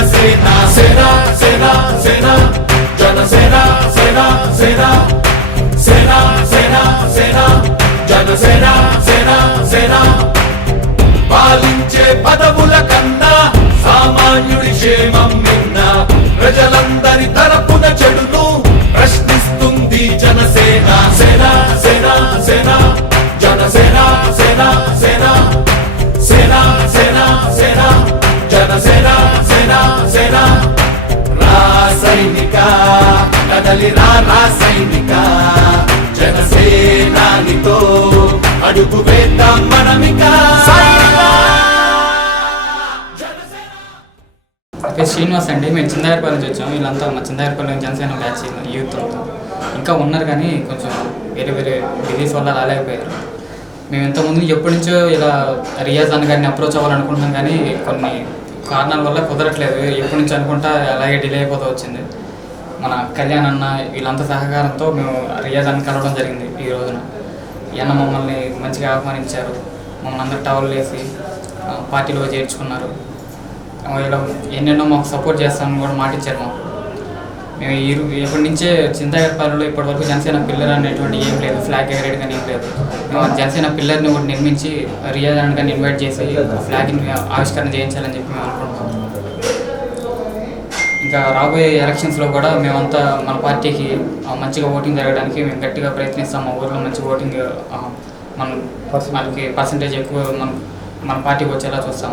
జనసేన సేన సేన సేన జనసేన సేన సేన సేన సేన సేన జనసేన సేన సేన పాలించే పదవుల కన్నా సామాన్యుడి క్షేమం నిన్న ప్రజలందరి తరపున చెడును ప్రశ్నిస్తుంది జనసేన సేన సేన సేన జనసేన సేన సేన సేన సేన సేన జనసేన సేన సేన రాసైనిక కదలి రాసైనిక జనసేనానితో అడుగు వేద్దాం మనమిక. శ్రీనివాస్ అండి, మేము చిందాయరపల్లి నుంచి వచ్చాము. వీళ్ళంతా మా చిందాయరపల్లి జనసేన బ్యాచ్ యూత్ అంతా ఇంకా ఉన్నారు, కానీ కొంచెం వేరే వేరే డిజీజ్ వల్ల రాలేకపోయారు. మేము ఇంతకుముందు ఎప్పటి నుంచో ఇలా రియాజ్ అన్న గారిని అప్రోచ్ అవ్వాలనుకుంటున్నాం, కానీ కొన్ని కారణాల వల్ల కుదరట్లేదు. ఎప్పటి నుంచి అనుకుంటా అలాగే డిలే అయిపోతూ వచ్చింది. మన కళ్యాణ్ అన్న వీళ్ళంతా సహకారంతో మేము రియాజ్ అన్న కలవడం జరిగింది. ఈ రోజున అన్న మమ్మల్ని మంచిగా ఆహ్వానించారు. మమ్మల్ని అందరూ టవల్ వేసి పార్టీలో చేర్చుకున్నారు. ఇలా ఎన్నెన్నో మాకు సపోర్ట్ చేస్తామని కూడా మాటిచ్చారు మాకు. మేము ఎప్పటి నుంచే చింతాయరపల్లిలో ఇప్పటివరకు జనసేన పిల్లర్ అనేటువంటి ఏం లేదు, ఫ్లాగ్ ఎగరేడ్ కానీ ఏం లేదు. మేము జనసేన పిల్లర్ని ఒకటి నిర్మించి రియాజ్ అన్న గారిని ఇన్వైట్ చేసి ఫ్లాగ్ని ఆవిష్కరణ చేయించాలని చెప్పి మేము అనుకుంటున్నాం. ఇంకా రాబోయే ఎలక్షన్స్లో కూడా మేమంతా మన పార్టీకి మంచిగా ఓటింగ్ జరగడానికి మేము గట్టిగా ప్రయత్నిస్తాం. మా ఊర్లో మంచి ఓటింగ్ మనకి పర్సంటేజ్ ఎక్కువ మన పార్టీకి వచ్చేలా చూస్తాం.